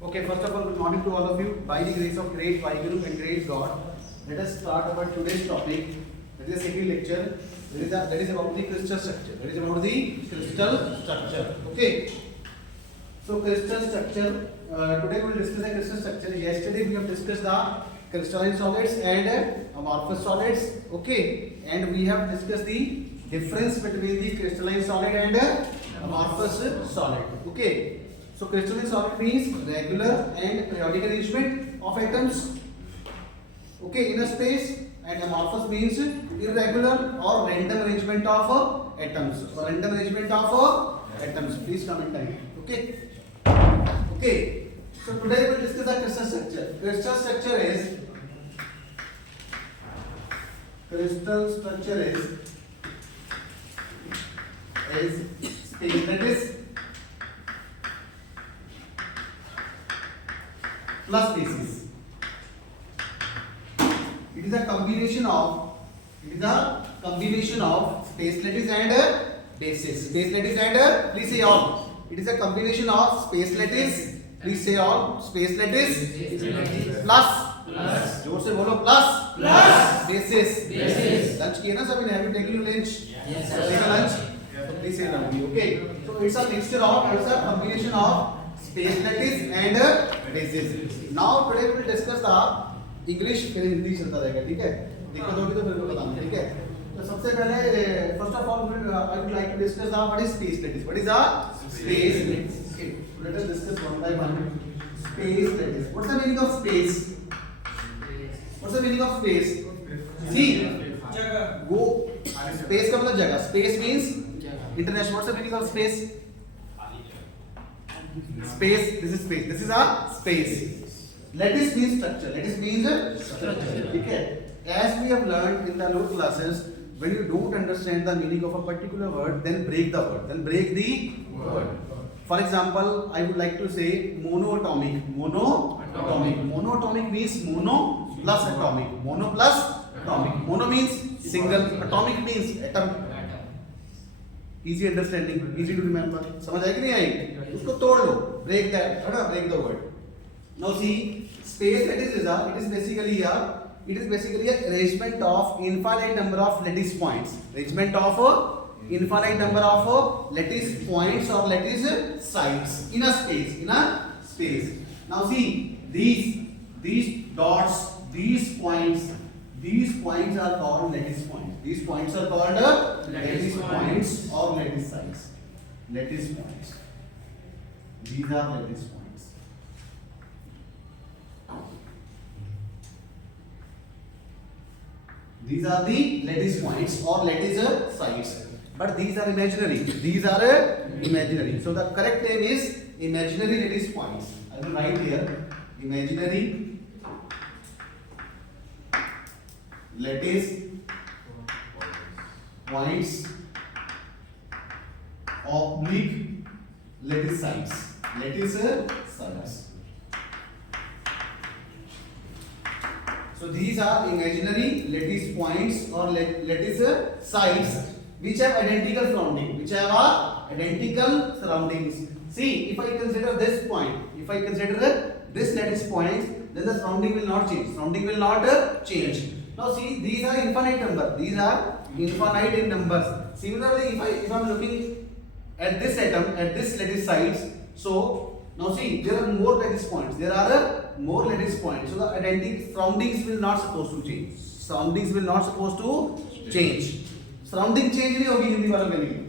Okay, first of all, good morning to all of you. By the grace of great Vaheguru and great God, let us start our today's topic. That is the second lecture. That is about the crystal structure. That is about the crystal structure. Okay. So crystal structure. Today we will discuss the crystal structure. Yesterday we have discussed the crystalline solids and amorphous solids. Okay. And we have discussed the difference between the crystalline solid and amorphous solid. Okay. So crystalline solid means regular and periodic arrangement of atoms, okay, in a space, and amorphous means irregular or random arrangement of atoms. Or random arrangement of atoms. Please comment time. Okay. Okay. So today we will discuss the crystal structure. Crystal structure is space, that is plus basis. It is a combination of space lattice and basis. Space lattice and please say all. It is a combination of space lattice. Please say all. Space lattice plus जोर से बोलो plus basis. Lunch किया ना सभी ने? Have you taken your lunch? Yes. Take a lunch. So please say lunch. Okay. So it's a mixture of, it's a combination of space lattice and basis. Now today we will discuss the English, फिर हिंदी चलता रहेगा, ठीक है? दिक्कत होगी तो मेरे को बताना, ठीक है? तो सबसे पहले first of all I would like to discuss the what is space lattice. What is the space lattice? Okay, so let us discuss one by one. Space lattice. What's the meaning of space? What's the meaning of space? See, go space का मतलब जगह. Space means international. What's the meaning of space? Space. This is space. This is a space. Lattice means structure. Lattice means structure. Okay. As we have learned in the lower classes, when you don't understand the meaning of a particular word, then break the word. Then break the word. For example, I would like to say monoatomic. Monoatomic. Monoatomic means mono plus atomic. Mono plus atomic. Mono means single. Atomic means atom. Easy understanding, easy to remember. समझ आएगी नहीं आएगी? उसको तोड़ लो. Break that. है ना? Break the word. Now see, space lattice is it is basically a arrangement of infinite number of lattice points. Arrangement of infinite number of lattice points or lattice sites in a space. Now see, these dots, these points are called lattice points. These points are called lattice points or lattice sites. Lattice points. These are lattice points. These are the lattice points or lattice sites. But these are imaginary. So the correct name is imaginary lattice points. I will write here imaginary lattice points oblique lattice sites. So these are imaginary lattice points or lattice sites which have identical surroundings. See, if I consider this point, this lattice point, then the surrounding will not change. Now see, these are infinite in numbers. Similarly, if I am looking at this atom, at this lattice sites, so now see, there are more lattice points. So the identical surroundings will not supposed to change. Surrounding change नहीं होगी हिंदी वालों के लिए.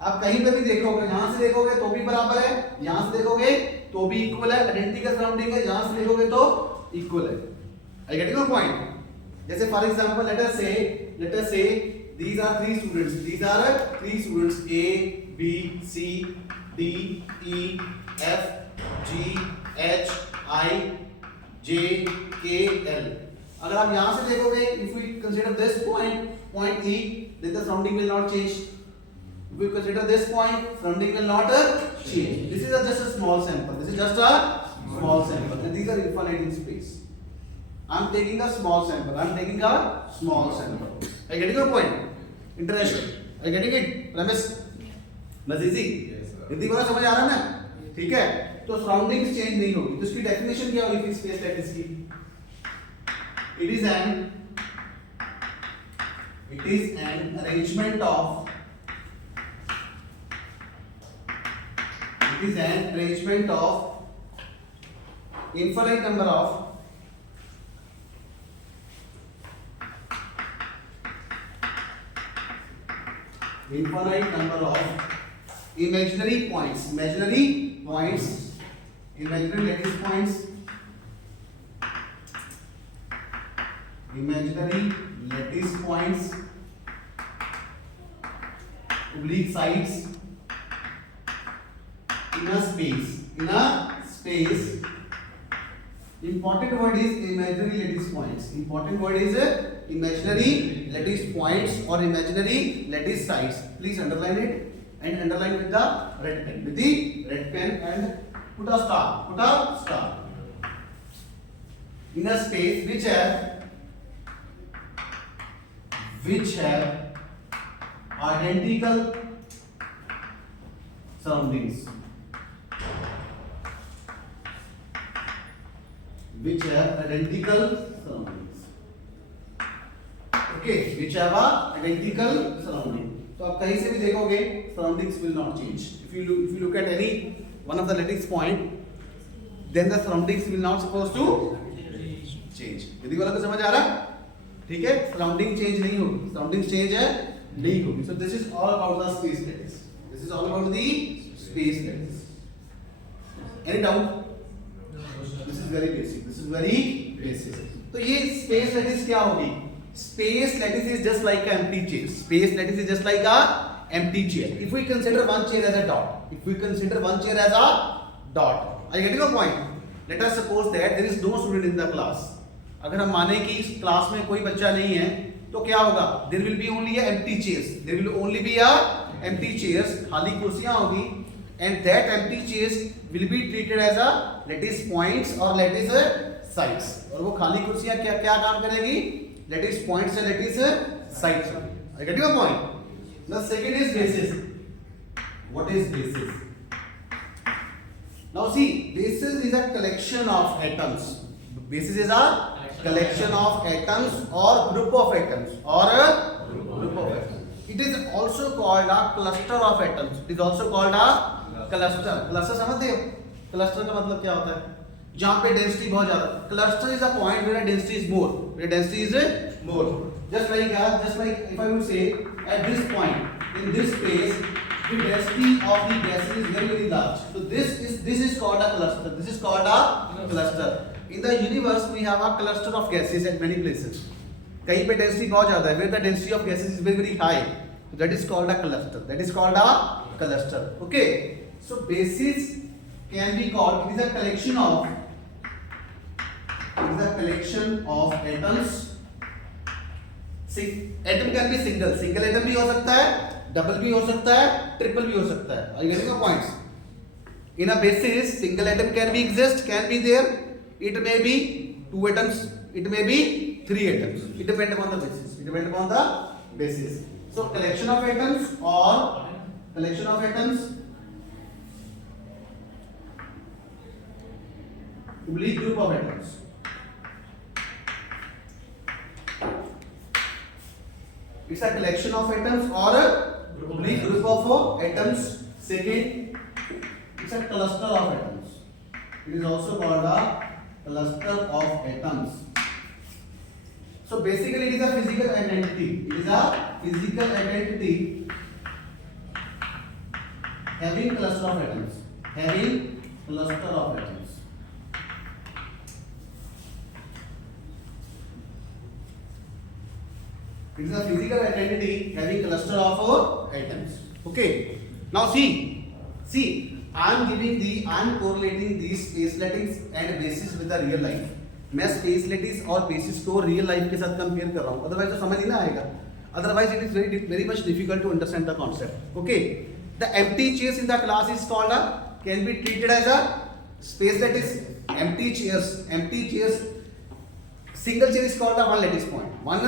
आप कहीं पे भी देखोगे, यहाँ से देखोगे तो भी बराबर है, यहाँ से देखोगे तो भी इक्वल है, आइडेंटिकल सराउंडिंग है, यहाँ से देखोगे तो इक्वल है. Are you getting my point? जैसे for example, let us say these are three students. A, B, C, D, E, F, G, H, I, J, K, L. अगर आप यहाँ से देखोगे, if we consider this point E, then the surrounding will not change. If we consider this point, surrounding will not change. This is just a small sample. And these are infinite in space. I am taking a small sample. Are you getting your point? International. Are you getting it? Premise. बस easy. Hindi बोला समझ आ रहा है ना? ठीक है. तो surroundings change नहीं होगी, तो इसकी डेफिनेशन क्या होगी स्पेस लैटिस की? It is an arrangement of infinite number of imaginary lattice points, oblique sides in a space. Important word is imaginary lattice points. Imaginary lattice points or imaginary lattice sides. Please underline it and underline with the red pen. And put a star. In a space which have identical surroundings. Okay, which have identical surrounding. तो आप कहीं से भी देखोगे surroundings will not change. If you look at any one of the lattice point, then the surroundings will not supposed to change. यदि वाला को समझ आ रहा? ठीक है, surrounding change नहीं होगी, surroundings change है नहीं होगी. So this is all about the space lattice. Any doubt? This is very basic. तो ये space lattice क्या होगी? Space lattice is just like an empty chair. If we consider one chair as a dot, are you getting a point? Let us suppose that there is no student in the class. अगर हम माने कि इस class में कोई बच्चा नहीं है, तो क्या होगा? There will be only empty chairs. खाली कुर्सियां होगी, and that empty chairs will be treated as a lattice points or lattice sides. और वो खाली कुर्सियां क्या काम करेगी? Lattice points and lattice sides. Are you getting a point? The second is basis. What is basis? Now see, basis is a collection of atoms. Basis is a collection of atoms or group of atoms. It is also called a cluster of atoms. Cluster समझते हो? Cluster का मतलब क्या होता है? जहाँ पे density बहुत ज्यादा. Cluster is a point where density is more. Just like if I would say at this point in this space, the density of the gases is very large. So this is called a cluster. In the universe, we have a cluster of gases at many places. कहीं पे density बहुत ज्यादा है, where the density of gases is very high. So that is called a cluster. Okay. So basis can be called. It is a collection of atoms. Atom can be single atom भी हो सकता है, double भी हो सकता है, triple भी हो सकता है. Are you getting the points? In a basis, single atom can be there. It may be 2 atoms. It may be 3 atoms. It depends upon the basis. So collection of atoms, oblique group of atoms. It's a collection of atoms or a oblique group of atoms. Second, it's a cluster of atoms. It is also called a cluster of atoms. So basically, it is a physical identity. Having cluster of atoms. It is a physical identity having cluster of atoms. Okay. Now see, I am correlating these space lattice and basis with the real life. मैं space lattice और basis को real life के साथ compare कर रहा हूँ. Otherwise तो समझ नहीं ना आएगा. Otherwise it is very much difficult to understand the concept. Okay. The empty chairs in the class is called can be treated as a space lattice. Empty chairs. Single chair is called one lattice point. Let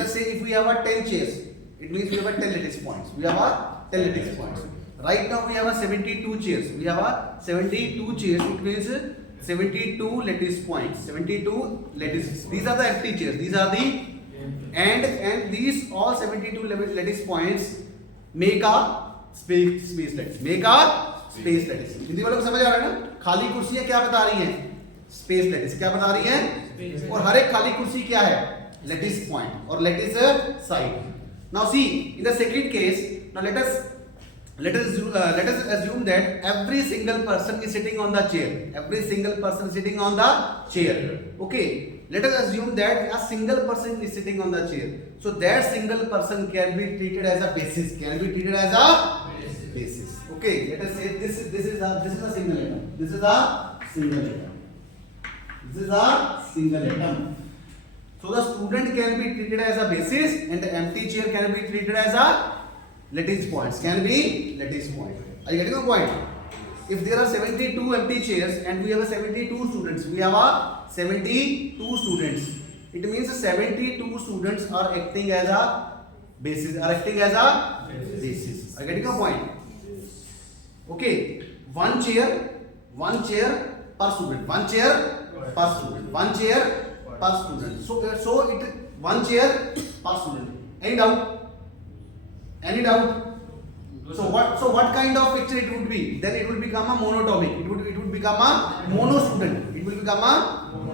us say if we have 10 chairs, it means we have 10 lattice points. Right now we have a 72 chairs. We have a 72 chairs. It means 72 lattice points. 72 lattice. These are the empty chairs. These are the and these all 72 lattice points make a space lattice. Make a space lattice. Hindi वालों को समझ आ रहा है ना? खाली कुर्सियां क्या बता रही हैं? स्पेस लैटिस क्या बता रही है? और हर एक खाली कुर्सी क्या है? लैटिस पॉइंट और lattice side. Now see in the second case, now let us assume that every single person is sitting on the chair. Every single person sitting on the chair. Okay, let us assume that a single person is sitting on the chair. So that single person can be treated as a basis. Can be treated as a basis. Okay, let us say this is a single atom. This is a single atom. This is a single atom. So the student can be treated as a basis and the empty chair can be treated as a lattice points. Can be lattice point. Are you getting the point? If there are 72 empty chairs and we have a 72 students, we have a 72 students. It means 72 students are acting as a basis. Are acting as a basis. Are you getting the point? Okay. One chair per student. One chair per student. One chair per student. So it one chair per student. Any doubt? Any doubt? So what kind of picture it would be? Then it will become a monatomic. It would become a mono student. It will become a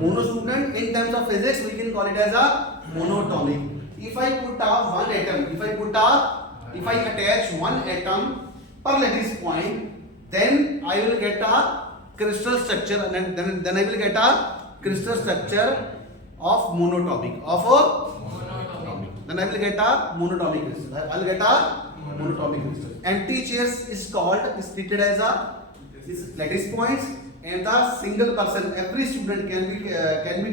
mono student. In terms of physics, we can call it as a monatomic. If I put a one atom, if I attach one atom per lattice point, then I will get a crystal structure, and then I will get a crystal structure of monatomic. Then I will get a monatomic crystal. I will get a monatomic crystal. Empty chairs is treated as a lattice points, and the single person, every student can be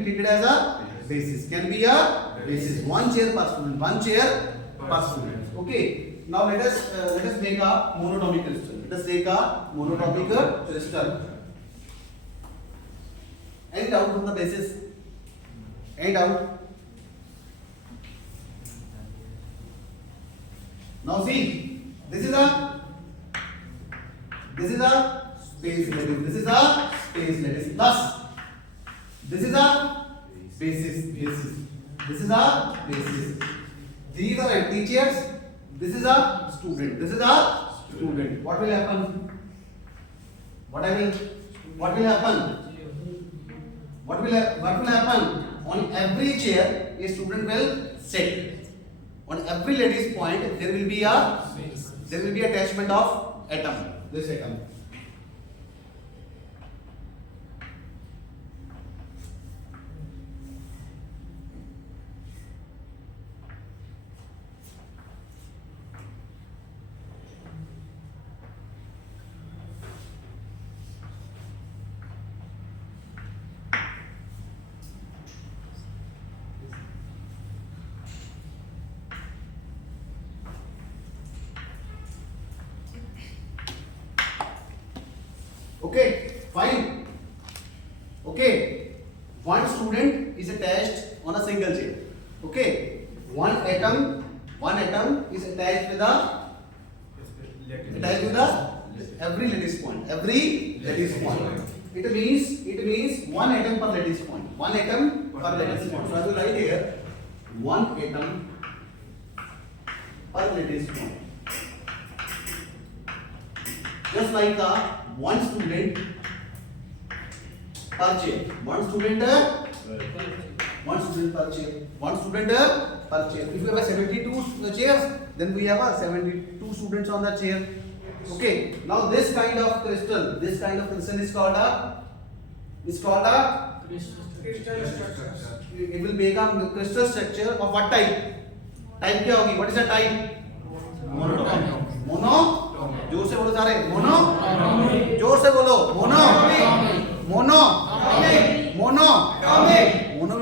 treated as a basis. Can be a basis. One chair per student. One chair per student. Okay. Now let us make a monatomic crystal. Let us take a monatomic crystal. Any doubt on the basis? Any doubt? Now see, this is a space lattice. This is a space lattice. Plus, this is a basis. This is a basis. These are empty chairs. This is a student. This is a student. What will happen? What will happen? What will happen? On every chair, a student will sit. On every lattice point, there will be attachment of atom. This atom. Okay, fine. Okay, one student is attached on a single chair. Okay, one atom is attached with every lattice point. Every lattice point. It means one atom per lattice point. One atom per lattice point. So I will write here one atom per lattice point. Just like the one student per chair. One student per chair. If we have a 72 chairs, then we have a 72 students on the chair. Okay. Now this kind of crystal is called a crystal structure. It will become crystal structure of what type? Type क्या होगी? What is the type? Mono. जोर से बोलो सारे. Mono. जोर से बोलो. Mono. Mono भी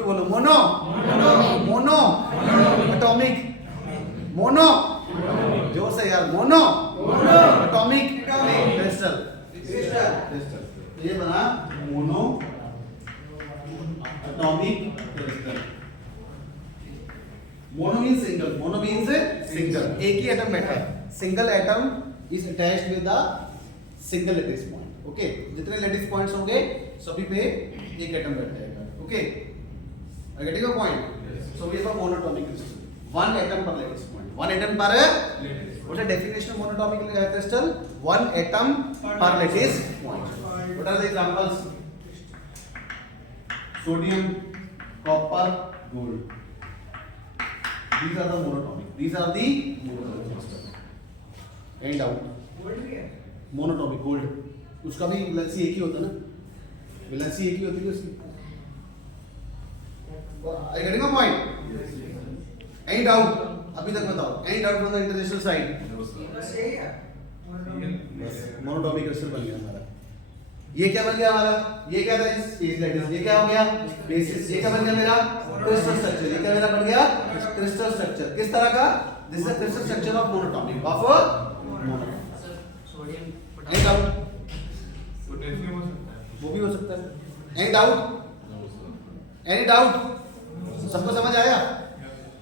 बोलो. मोनो. एटॉमिक. मोनो. जोर से यार. मोनो. Atomic crystal. ये बना mono atomic crystal. Mono means single. एक ही एटम बैठा है. Single atom is attached with the single lattice point. Okay, जितने lattice points होंगे सभी पे एक atom बैठ जाएगा. Okay, are you getting your point? Yes. So we have a monatomic crystal. One atom per lattice point. One atom per lattice. What's the definition of monatomic crystal? One atom per lattice point. What are the examples? Sodium, copper, gold. These are the monatomic. These are the monatomic crystal. And out. Monatomic gold. उसका भी valency एक ही होता है ना? Valency एक ही होती है उसकी. Are you getting my point? Any doubt? अभी तक बताओ. Any doubt from the international side? Monoatomic crystal बन गया हमारा. ये क्या बन गया हमारा? ये क्या था? Space lattice. ये क्या हो गया? बेसिस. ये क्या बन गया मेरा? Crystal structure. ये क्या मेरा बन गया? Crystal structure. किस तरह का? This is the crystal structure of monoatomic of mono. Sodium any doubt? Potassium हो सकता है. वो भी हो सकता है. Any doubt? Any doubt? सबको समझ आया?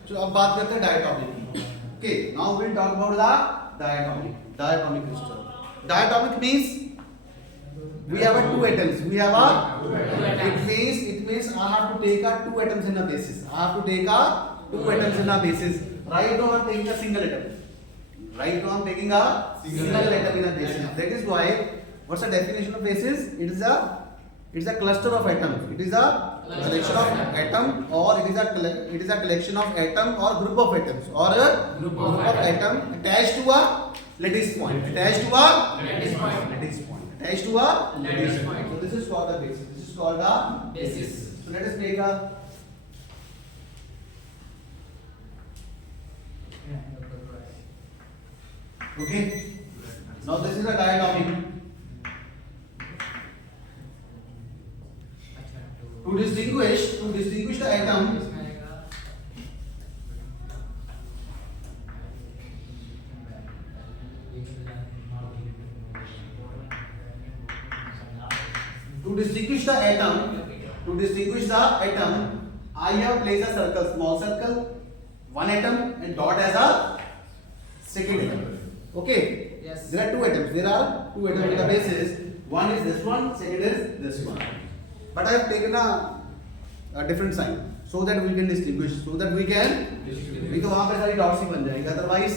तो अब बात करते हैं डायटोमिक की. Okay, now we will talk about the diatomic crystal. Diatomic means we have a two atoms. We have a it means I have to take a two atoms in a basis. I have to take a two atoms in a basis. Right now I am taking a single atom. Right now I am taking a single atom in a basis. That is why what's the definition of basis? It is a cluster of atoms. It is a collection of atom, or it is a collection of atom or group of atoms, or a group of atom attached to a lattice point. Attached to a lattice point. Attached to a lattice point. So this is called a basis. This is called a basis. So let us make a okay. Now this is a diatomic. To distinguish the atom, to distinguish the atom, I have placed a circle, small circle, one atom, and dot as a second atom. Okay. Yes. There are two atoms. There are two atoms in the basis. One is this one, second is this one. But I have taken a different sign so that we can distinguish. So that we can. नहीं तो वहाँ पे सारी dots ही बन जाएंगे. Otherwise,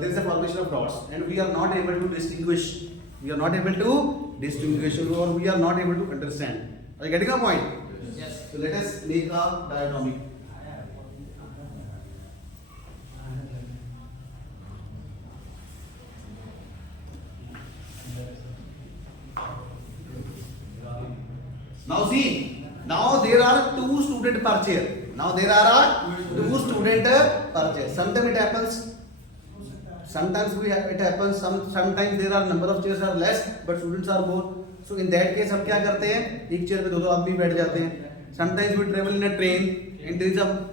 there is a formation of dots, and we are not able to distinguish. We are not able to distinguish, or we are not able to understand. Are you getting a point? Yes. So let us make a diatomic. Now see, now there are two students per chair. Now there are two students per chair. Sometimes it happens. Sometimes it happens. Sometimes there are number of chairs are less, but students are more. So in that case हम क्या करते हैं? एक chair पे दो आदमी बैठ जाते हैं. Sometimes we travel in a train and there is a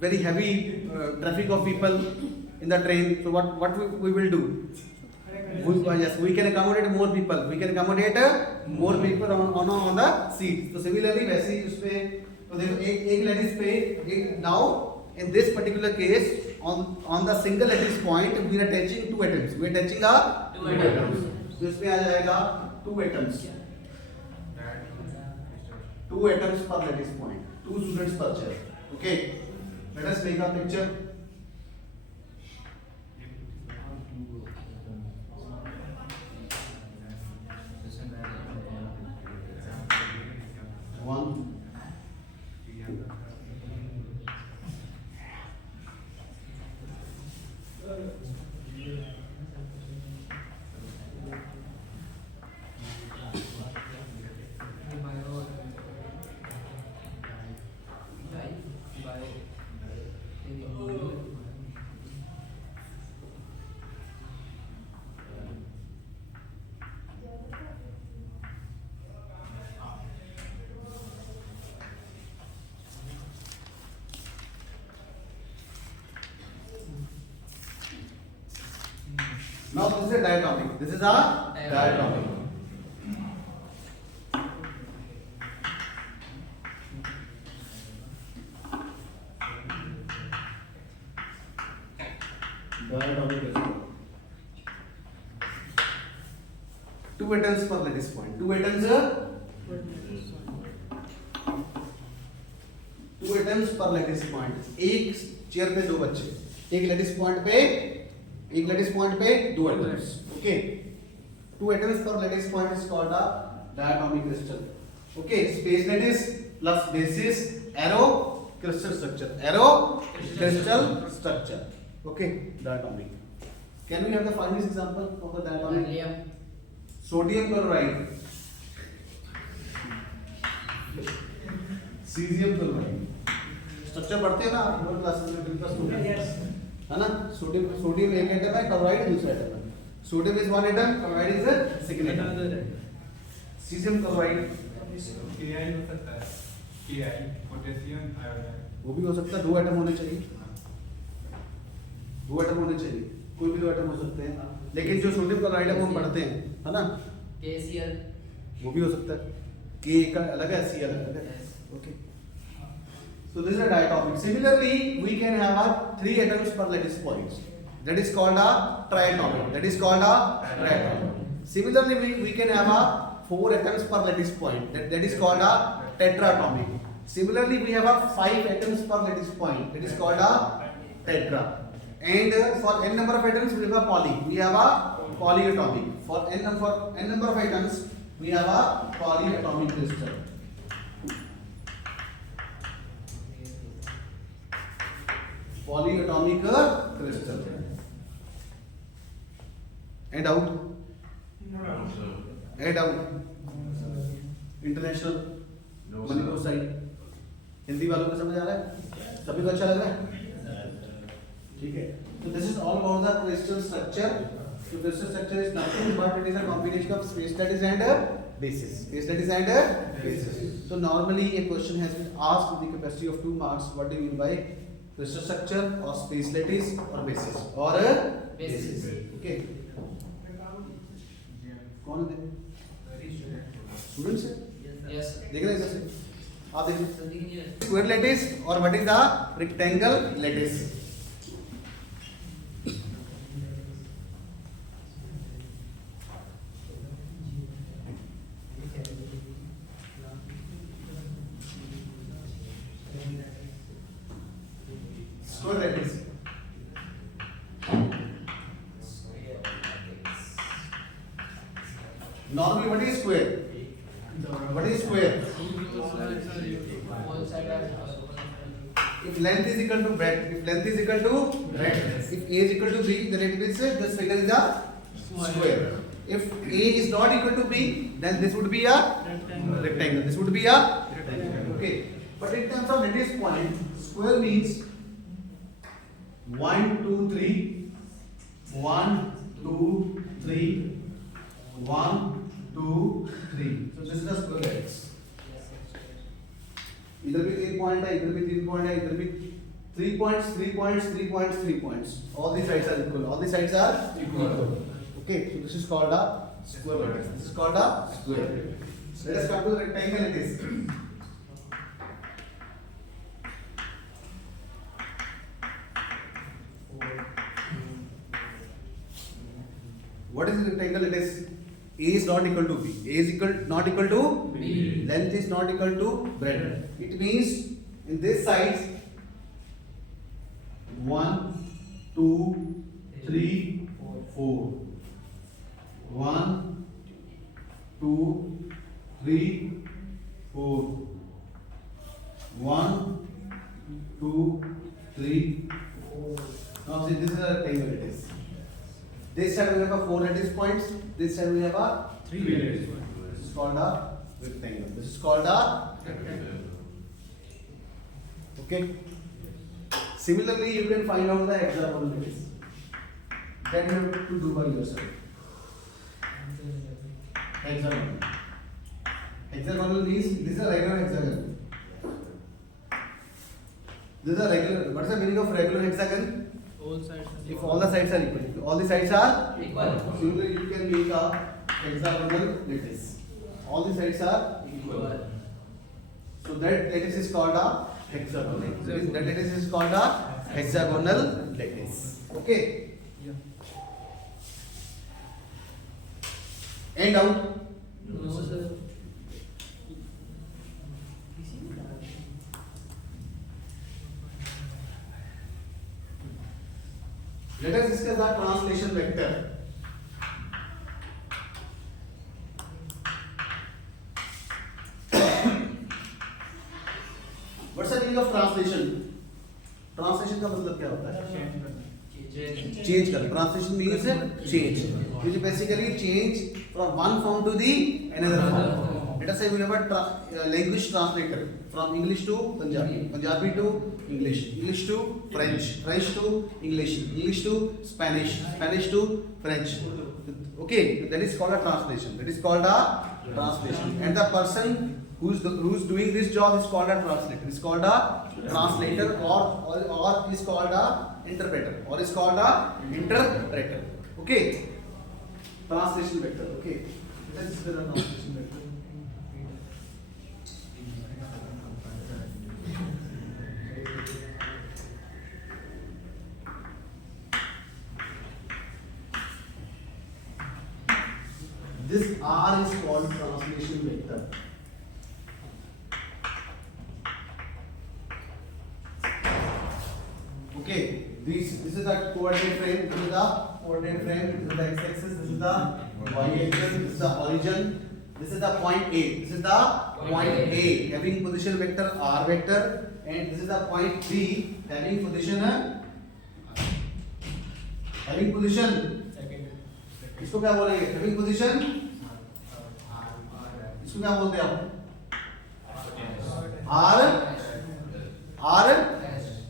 very heavy traffic of people in the train. So what we will do? Yes, we can accommodate more people. We can accommodate more people on the seat. So similarly वैसे ही उस पे तो देखो एक lattice पे एक now in this particular case on the single lattice point we are attaching two atoms. We are attaching a two atoms. तो इसमें आ जाएगा two atoms. Two atoms per lattice point. Two students per chair. Okay. Let us make a picture. One. Now this is a diatomic. This is a diatomic. Diatomic crystal. 2 atoms per lattice point. 2 atoms per lattice point. एक chair पे दो बच्चे, एक lattice point पे 2 atoms. Okay, 2 atoms per lattice point is called a diatomic crystal. Okay, space lattice plus basis arrow crystal structure. Okay, diatomic. Can we have the finest example of the diatomic? Sodium chloride, cesium chloride. Structure पढ़ते हैं ना आप lower classes में बिल्कुल student, है ना? Sodium एक atom है, क्लोराइड दूसरा एटम है. Sodium is one atom, chloride is a second atom. Caesium chloride KI हो सकता है, KI पोटेशियम आयोडाइड. वो भी हो सकता है, 2 एटम होने चाहिए, 2 एटम होने चाहिए, कोई भी 2 एटम हो सकते हैं. लेकिन जो सोडियम क्लोराइड है वो हम पढ़ते हैं, है ना? KCl. वो भी हो सकता है. K का अलग है, Cl अलग है. Okay. So this is a diatomic. Similarly, we can have a 3 atoms per lattice point. That is called a triatomic. Similarly, we can have a 4 atoms per lattice point. That is called a tetratomic. Similarly, we have a 5 atoms per lattice point. That is called a tetra. And for n number of atoms, we have a poly. We have a polyatomic. For n number of atoms, we have a polyatomic crystal. Polyatomic crystal. And out. International. Manipur side. Hindi वालों को समझ आ रहा है? सभी को अच्छा लग रहा है? ठीक है. So this is all about the crystal structure. So crystal structure is nothing but it is a combination of space lattice and basis. So normally a question has been asked with the capacity of 2 marks. What do you mean by crystal structure or space lattice or basis or basis? Okay. कौन है? Students है? Yes. देख रहे हैं इधर से? आप देखिए. Square lattice or what is the rectangle lattice? Square lattice. Normally, what is square? What is square? If length is equal to breadth, if A is equal to B, then it means this figure is a square. If A is not equal to B, then this would be a rectangle. This would be a rectangle. Okay. But in terms of lattice point, square means 1, 2, 3, 1, 2, 3, 1, 2, 3. So this is a square lattice. इधर भी 3 point है, इधर भी 3 point है, इधर भी 3 points, 3 points, 3 points, 3 points. All these sides are equal. All these sides are equal. Okay, so this is called a square lattice. This is called a square. Let us come to the rectangle lattice. What is the rectangle lattice? A is not equal to B. A is not equal to B. Length is not equal to breadth. It means in this sides 1, 2, 3, 4. 1, 2, 3, 4. 1, 2, 3, 4. Now see, this is a rectangle lattice. This side we have a 4 lattice points. This side we have a 3 lattice points. This is called a rectangle. This is called a rectangle. Okay. Similarly, you can find out the hexagonal lattice. That you have to do by yourself. Hexagon. Hexagonal means this is a regular hexagon. This is a regular. What is the meaning of regular hexagon? If all the sides are equal. If all the sides are Equal. Similarly, you can make a hexagonal lattice. All the sides are equal. So that lattice is called a hexagonal. That lattice is called a hexagonal lattice. Okay. Any doubt? No, sir. Let us discuss the translation vector. What's the meaning of translation? Translation का मतलब क्या होता है? Change करना. Translation means change. Which basically change from one form to the another form. Let us say we have a language translator from English to Punjabi, Punjabi to English, English to French, French to English, English to Spanish, Spanish to French. Okay, that is called a translation. That is called a translation. And the person who's doing this job is called a translator. It's called a translator or is called a interpreter or is called a interpreter. Okay, translation vector. Okay, let's discuss the translation vector. This R is called translation vector. Okay, this is the coordinate frame. This is the coordinate frame. This is the x-axis. This is the y-axis. This is the origin. This is the point A. This is the point A having position vector R vector, and this is the point B having position इसको क्या बोलेंगे? Having position. इसको क्या बोलते हैं आप? R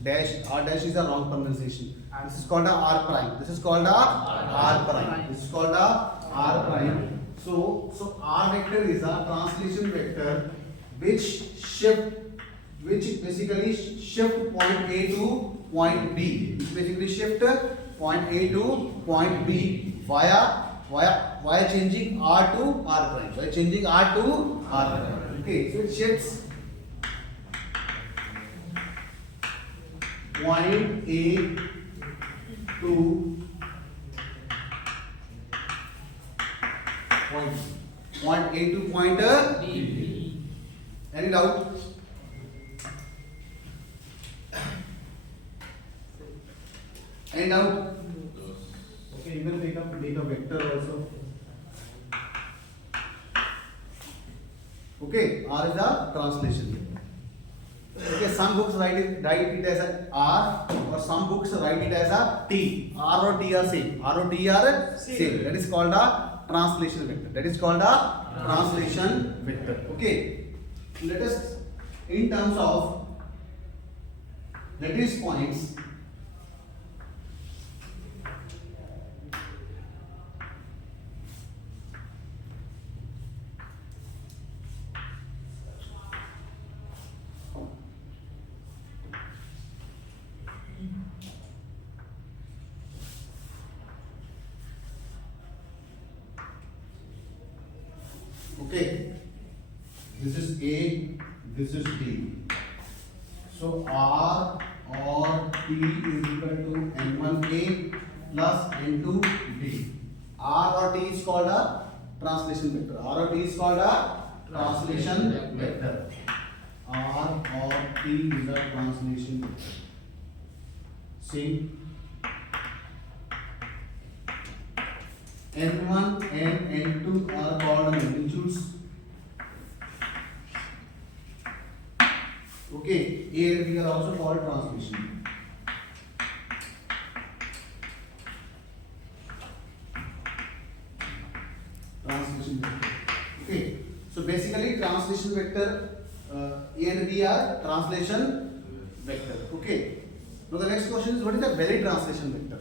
dash. R dash is a wrong pronunciation. This is called a R prime. This is called a R prime. This is called a R prime. So R vector is a translation vector which basically shift point A to point B. Which basically shift point A to point B via changing R to R prime. By changing R to R prime. Okay, so it shifts point A to point A to point B. Any doubt? Any doubt? Okay, you can make a vector also. Okay, R is the translation. Okay, some books write it as a R, or some books write it as a T. R or T are same. R or T are same. That is called a translation vector. That is called a translation vector. Okay, let us, in terms of lattice points, okay, this is A, this is D. So R or T is equal to N1A plus N2D. R or T is called a translation vector. R or T is called a translation vector. R or T is a translation vector. Same. N1 and N2 are called magnitudes. Okay, A and B are also called translation. Translation vector. Okay, so basically translation vector A and B are translation vector. Okay, now the next question is, what is the valid translation vector?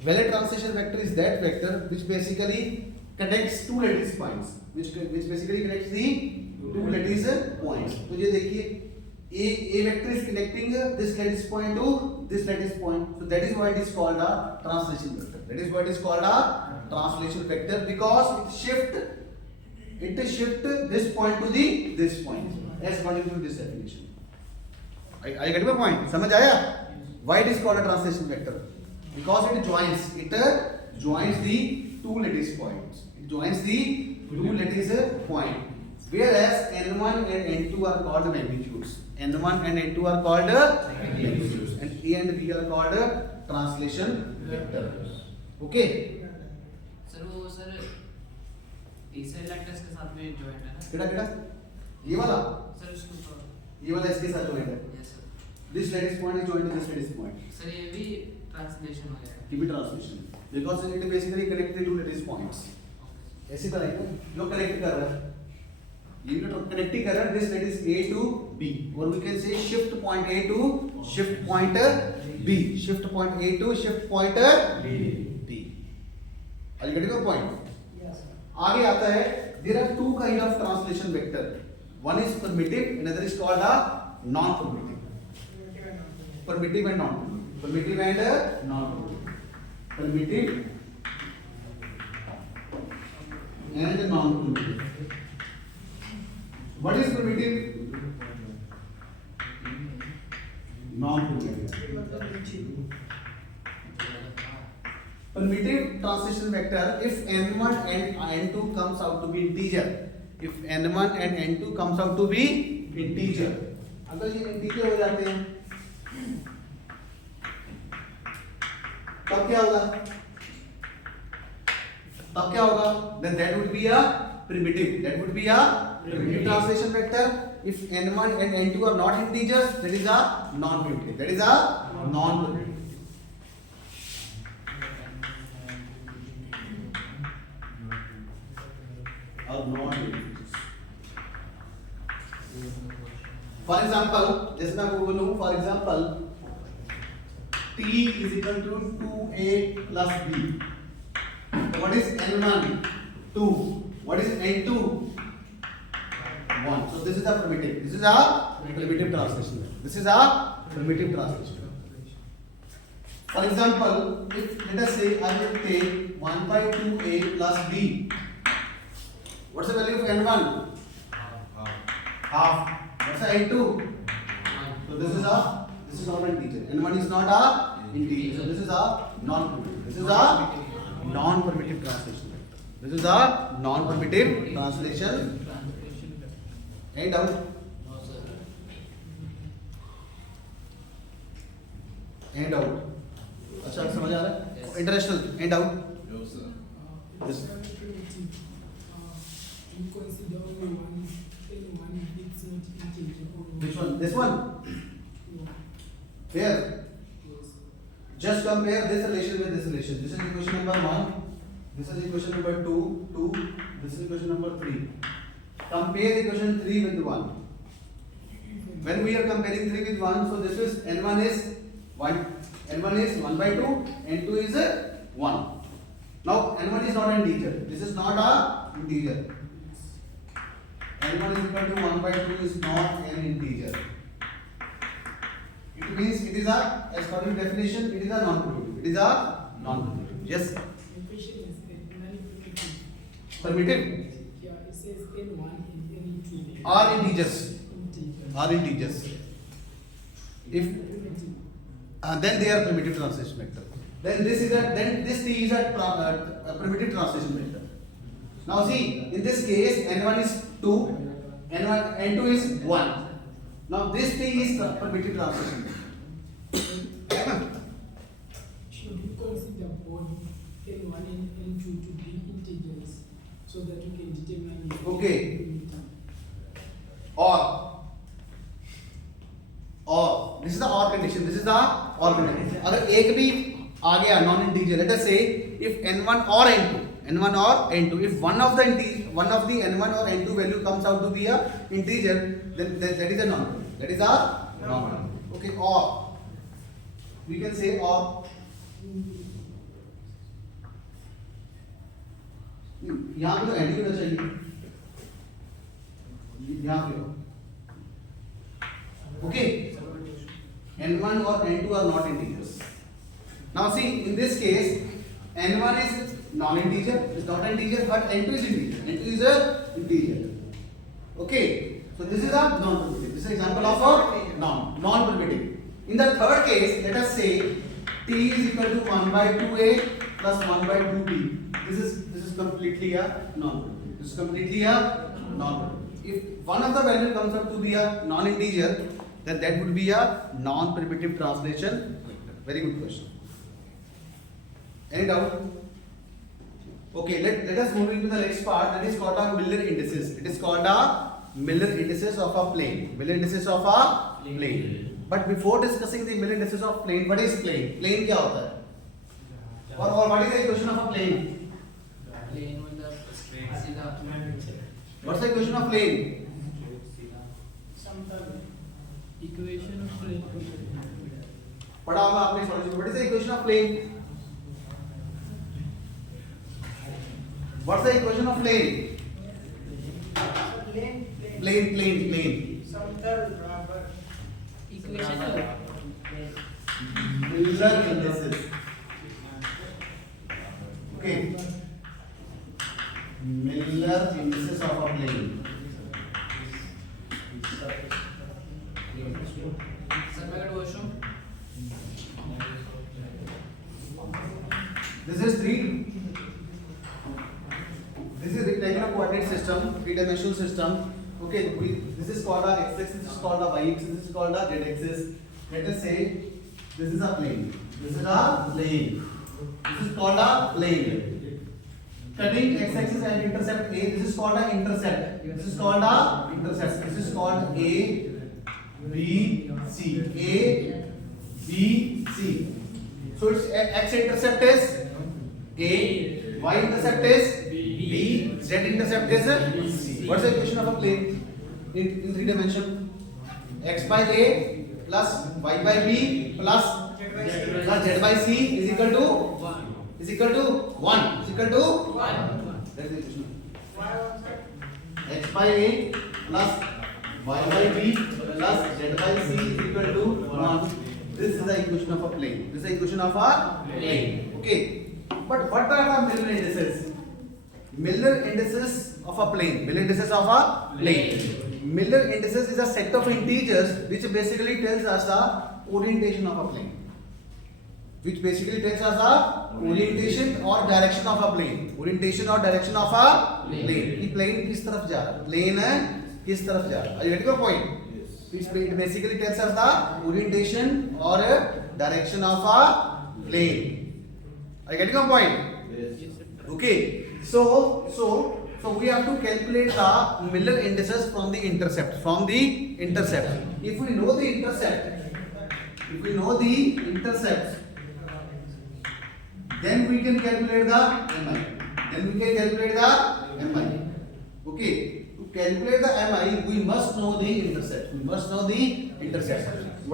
Valid translation vector is that vector which basically connects two lattice points, which basically connects the two lattice points. तो ये देखिए, A vector is connecting this lattice point to this lattice point. So that is why it is called a translation vector. That is why it is called a translation vector, because it shift this point to this point as according to this definition. I get my point. समझ आया? Why it is called a translation vector? Because it joins the two lattice points. It joins the two lattice point. Whereas n1 and n2 are called magnitudes. N1 and n2 are called magnitudes, and A and B are called translation vector. Okay. Sir वो sir तीसरे लैक्टस के साथ में joint है ना केड़ा केड़ा ये वाला सर उसके ऊपर ये वाला इसके साथ joint है. Yes sir This lattice point is joined to this lattice point. Sir ये भी ट्रांसलेशन हो जाएगा ये भी translation because it basically connect the two lattice points. ऐसी तरह है जो कनेक्ट कर रहा है ये भी कनेक्टिंग कर रहा है this lattice A to B, or we can say shift point A to shift point B, shift point A to shift point B. Are you getting the point? Yes. आगे आता है there are two kind of translation vector. One is permittive, another is called a non-permittive. Permittive and non-permittive. Permittive and non-permittive. Permittive and non-permittive. What is permittive? Non-permittive. Permittive translation vector if n1 and n2 comes out to be integer. If n1 and n2 comes out to be integer. अगर ये integer हो जाते हैं तब क्या होगा? तब क्या होगा? Then that would be a primitive. That would be a primitive translation vector. If n1 and n2 are not integers, that is a non-primitive. That is a non-primitive. Or non-integers. For example, जैसे मैं आपको बोलूँ, for example, t is equal to 2a plus b. What is n1? 2. What is n2? 1. So this is a primitive. This is a primitive translation. This is a primitive translation. For example, if let us say I will take 1 by 2a plus b. What's the value of n1? Half. What's the n2? So this is not an integer. N1 is not a integer. So this is a non-primitive. This is a non-primitive translation. This is a non-primitive translation. Any doubt? No sir Any doubt? अच्छा समझ आ रहा है? International. Any doubt? This. You consider only one, anyone it's not integer or Which one? This one. no. Here. Yes. Just compare this relation with this relation. This is equation number 1. This is equation number 2. This is equation number 3. Compare equation 3 with 1. When we are comparing 3 with 1, so this is n1 is 1. n1 is 1 by 2. n2 is 1. Now n1 is not an integer. This is not a integer. n1 is equal to 1 by 2 is not an integer. It means it is a, as per the definition, it is a non-primitive. It is a non-primitive. Yes. The question is non-primitive. Primitive Yeah, it says n1 and n2 are integers. integer. Are integers. If Primitive. then they are primitive translation vector. Then this t is a primitive translation vector. Now see, in this case, n1 is 2, n2 is 1. Now this t is the primitive translation vector. Should we consider both n1 and n2 to be integers so that you can determine if Okay. they are primitive? और this is the or condition. This is the or condition. अगर एक भी आ गया non integer, let us say if n1 or n2, if one of the n1 or n2 value comes out to be a integer, then that is a non-primitive. That is a non-primitive. Okay, or we can say or. यहाँ पे तो and he होना चाहिए. यहाँ पे हो. Okay. n1 or n2 are not integers. Now see, in this case, n1 is non-integer, is not an integer, but n2 is integer. n2 is a integer. Okay. So this is a non-primitive. This is an example of a non-primitive. In the third case, let us say t is equal to 1 by 2a plus 1 by 2b. This is completely a non-productive. This is completely a non-productive. If one of the value comes up to be a non-integer, then that would be a non-primitive translation vector. Very good question. Any doubt? Okay, let us move into the next part, that is called a Miller indices. It is called a Miller indices of a plane. Miller indices of a plane. But before discussing the Miller indices of plane, what is plane? Plane क्या होता है? और what is the equation of a plane? Plane मतलब सीधा What's the equation of plane? Equation of plane. पढ़ा होगा आपने solution. What is the equation of plane? What's the equation of plane? Plane. Equation of Miller indices. Okay. Miller indices of a plane. Sir मैं कर washroom This is rectangular coordinate system, three-dimensional system. Okay, this is called a x-axis, this is called a y-axis, this is called a z-axis. Let us say this is a plane. This is a plane. This is called a plane. Cutting x-axis and intercept A. This is called a intercept. This is called a intercept. This is called A, B, C. A, B, C. So its x-intercept is A, y-intercept is B, z-intercept is C. What's the equation of a plane in three dimension? X by A plus y by B plus z by C is equal to 1. Is equal to 1. That is the equation. X by A plus y by B plus z by C is equal to 1. This is the equation of a plane. This is the equation of a plane. Okay. But what are the Miller indices? Miller indices of a plane. Miller indices of a plane. Miller indices is a set of integers which basically tells us the orientation of a plane. Which basically tells us the orientation or direction of a plane. Orientation or direction of a plane. कि plane किस तरफ जा रहा है? Plane किस तरफ जा रहा है? Are you getting the point? It basically tells us the orientation or direction of a plane. Are you getting the point? Okay. So we have to calculate the Miller indices from the intercept. If we know the intercept, then we can calculate the MI. Okay. To calculate the MI, we must know the intercept. What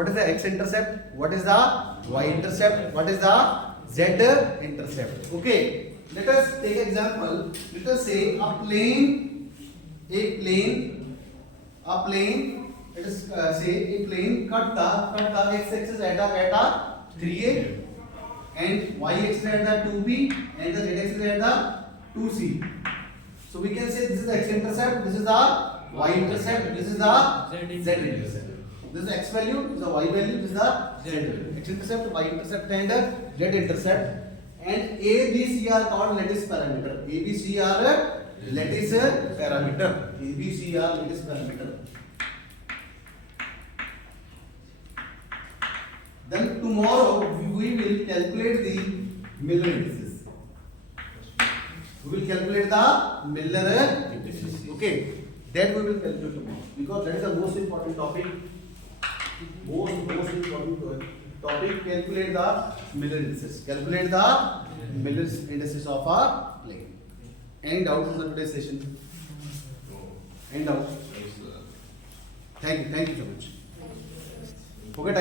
is the x-intercept? What is the y-intercept? What is the z-intercept? Okay. Let us take example. Let us say a plane. Let us say a plane cut the x-axis at a 3a and y-axis at the 2b and the z-axis at the 2c. So we can say this is the x-intercept, this is the y-intercept, this is the z-intercept. This is the x value, this is the y value, this is the z value. X-intercept, y-intercept and z-intercept. And A, B, C are called lattice parameter. A, B, C are lattice parameter. Then tomorrow we will calculate the Miller indices. Okay. That we will calculate tomorrow because that is the most important topic. Calculate the Miller indices. Of a plane. Any doubt on the today's session? Any doubt? Thank you so much. Okay.